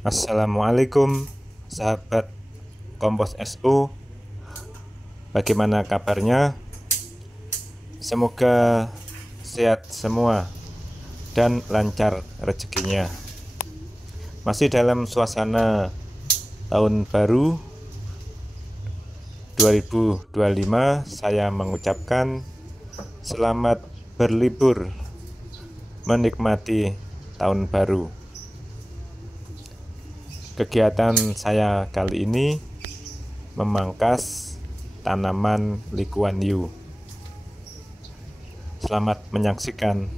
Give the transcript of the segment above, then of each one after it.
Assalamualaikum sahabat Kompos SU. Bagaimana kabarnya? Semoga sehat semua dan lancar rezekinya. Masih dalam suasana tahun baru 2025, saya mengucapkan selamat berlibur menikmati tahun baru. Kegiatan saya kali ini memangkas tanaman Lee Kuan Yew. Selamat menyaksikan.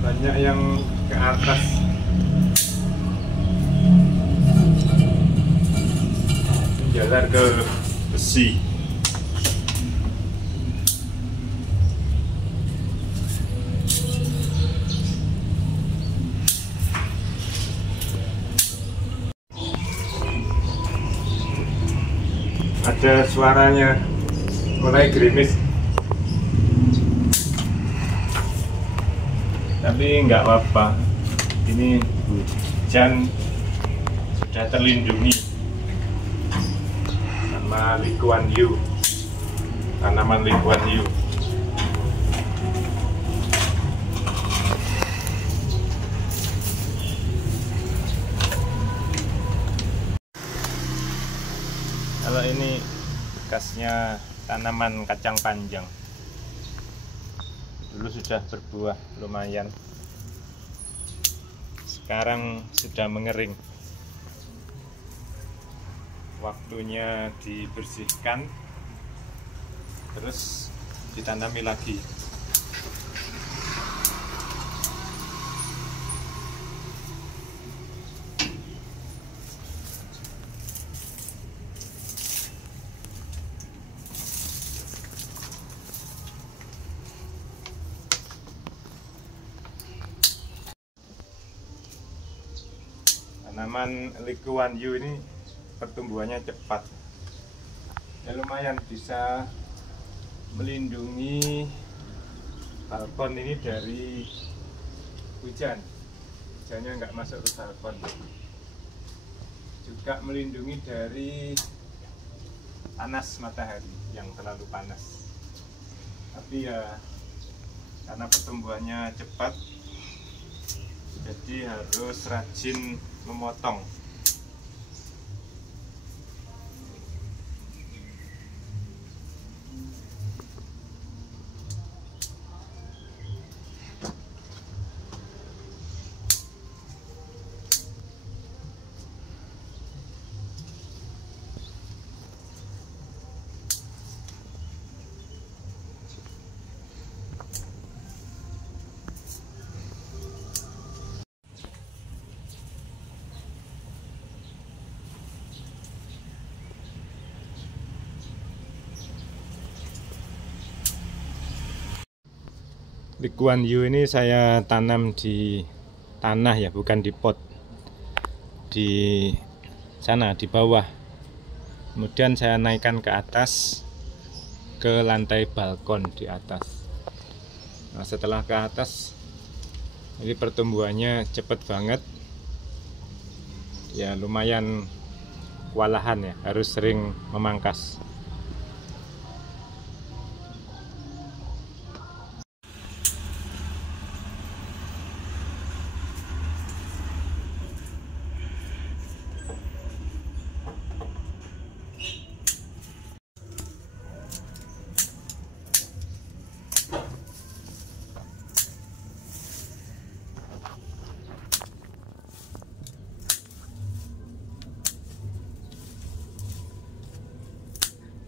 Banyak yang ke atas. Jalan ke besi. Ada suaranya, mulai gerimis, tapi nggak apa-apa. Ini hujan sudah terlindungi sama Lee Kuan Yew, tanaman Lee Kuan Yew. Kalau ini bekasnya tanaman kacang panjang, dulu sudah berbuah lumayan, sekarang sudah mengering. Waktunya dibersihkan, terus ditanami lagi. Tanaman Lee Kuan Yew ini pertumbuhannya cepat, ya lumayan bisa melindungi balkon ini dari hujannya nggak masuk ke balkon, juga melindungi dari panas matahari yang terlalu panas. Tapi ya karena pertumbuhannya cepat, jadi harus rajin memotong. Lee Kuan Yew ini saya tanam di tanah ya, bukan di pot. Di sana, di bawah. Kemudian saya naikkan ke atas, ke lantai balkon di atas. Nah, setelah ke atas, ini pertumbuhannya cepet banget. Ya lumayan kewalahan ya, harus sering memangkas.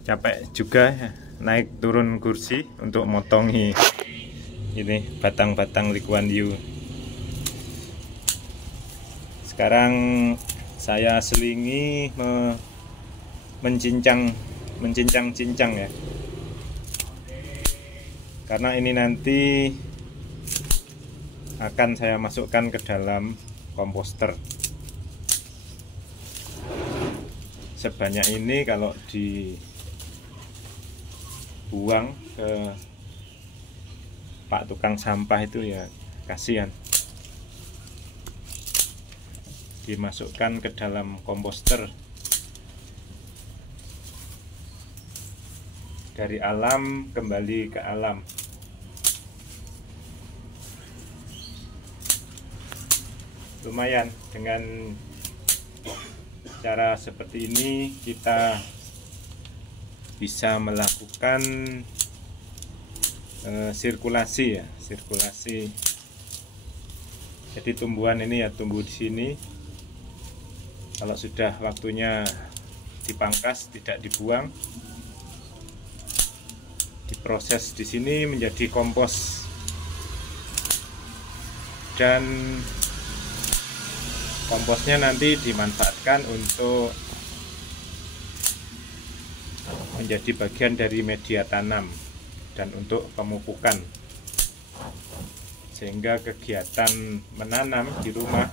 Capek juga ya, naik turun kursi untuk motongi ini batang-batang Lee Kuan Yew. Sekarang saya selingi mencincang ya, karena ini nanti akan saya masukkan ke dalam komposter. Sebanyak ini kalau dibuang ke Pak tukang sampah itu ya kasihan. Dimasukkan ke dalam komposter. Dari alam kembali ke alam. Lumayan, dengan cara seperti ini kita bisa melakukan sirkulasi ya, sirkulasi. Jadi tumbuhan ini ya tumbuh di sini. Kalau sudah waktunya dipangkas, tidak dibuang, diproses di sini menjadi kompos. Dan komposnya nanti dimanfaatkan untuk menjadi bagian dari media tanam dan untuk pemupukan, sehingga kegiatan menanam di rumah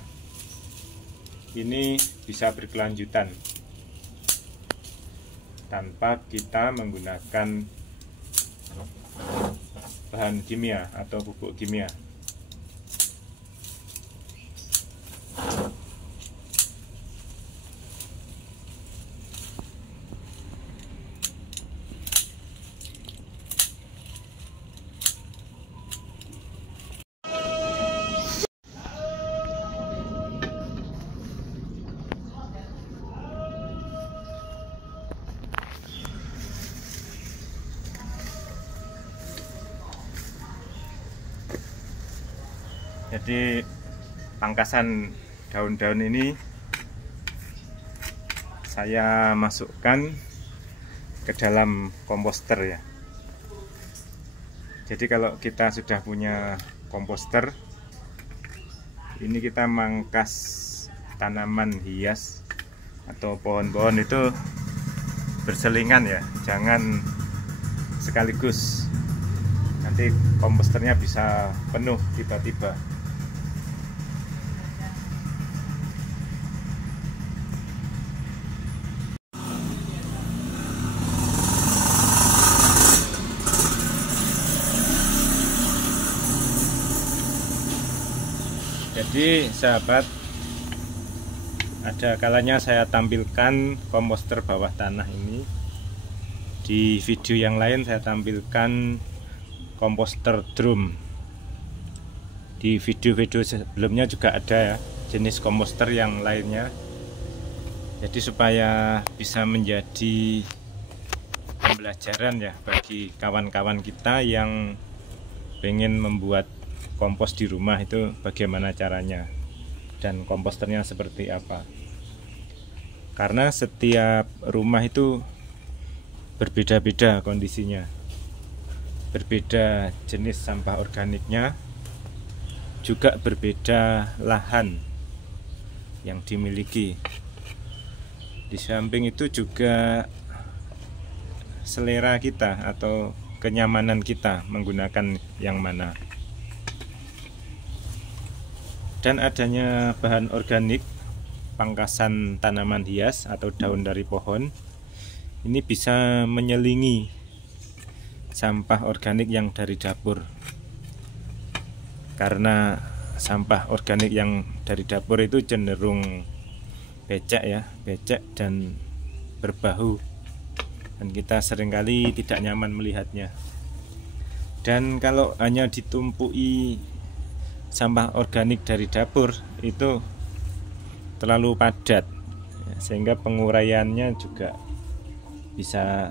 ini bisa berkelanjutan tanpa kita menggunakan bahan kimia atau pupuk kimia. Jadi pangkasan daun-daun ini saya masukkan ke dalam komposter ya. Jadi kalau kita sudah punya komposter, ini kita mangkas tanaman hias atau pohon-pohon itu berselingan ya, jangan sekaligus. Nanti komposternya bisa penuh tiba-tiba. Jadi sahabat, ada kalanya saya tampilkan komposter bawah tanah ini. Di video yang lain saya tampilkan komposter drum. Di video-video sebelumnya juga ada ya jenis komposter yang lainnya. Jadi supaya bisa menjadi pembelajaran ya bagi kawan-kawan kita yang pengen membuat kompos di rumah, itu bagaimana caranya dan komposternya seperti apa. Karena setiap rumah itu berbeda-beda kondisinya, berbeda jenis sampah organiknya, juga berbeda lahan yang dimiliki. Di samping itu juga selera kita atau kenyamanan kita menggunakan yang mana. Dan adanya bahan organik, pangkasan tanaman hias atau daun dari pohon, ini bisa menyelingi sampah organik yang dari dapur. Karena sampah organik yang dari dapur itu cenderung becek ya, becek dan berbau, dan kita seringkali tidak nyaman melihatnya. Dan kalau hanya ditumpuki sampah organik dari dapur itu terlalu padat, sehingga penguraiannya juga bisa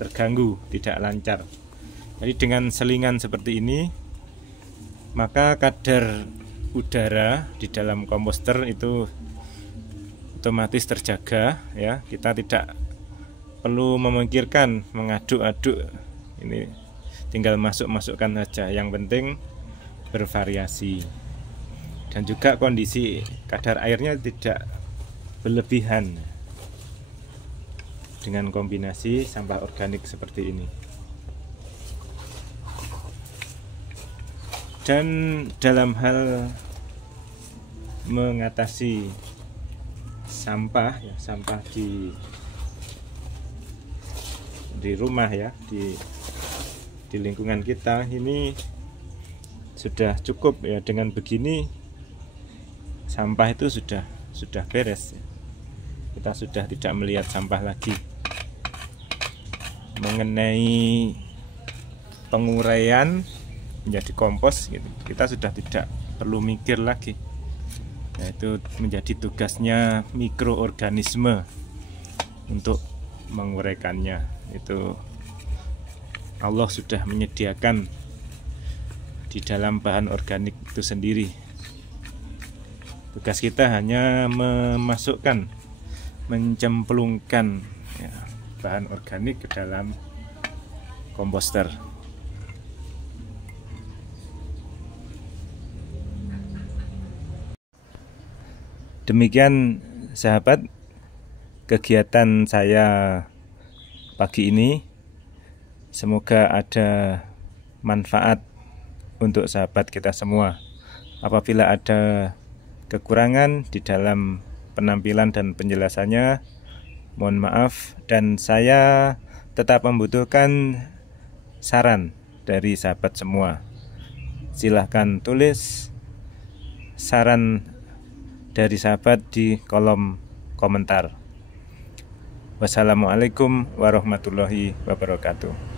terganggu, tidak lancar. Jadi dengan selingan seperti ini, maka kadar udara di dalam komposter itu otomatis terjaga ya. Kita tidak perlu memikirkan mengaduk-aduk, ini tinggal masukkan saja. Yang penting bervariasi, dan juga kondisi kadar airnya tidak berlebihan dengan kombinasi sampah organik seperti ini. Dan dalam hal mengatasi sampah ya, sampah di rumah ya, di lingkungan kita ini sudah cukup ya. Dengan begini sampah itu sudah beres ya. Kita sudah tidak melihat sampah lagi. Mengenai penguraian menjadi kompos gitu, kita sudah tidak perlu mikir lagi. Nah, itu menjadi tugasnya mikroorganisme untuk menguraikannya. Itu Allah sudah menyediakan di dalam bahan organik itu sendiri. Tugas kita hanya mencemplungkan ya, bahan organik ke dalam komposter. Demikian sahabat kegiatan saya pagi ini. Semoga ada manfaat untuk sahabat kita semua. Apabila ada kekurangan di dalam penampilan dan penjelasannya, mohon maaf, dan saya tetap membutuhkan saran dari sahabat semua. Silahkan tulis saran dari sahabat di kolom komentar. Wassalamualaikum warahmatullahi wabarakatuh.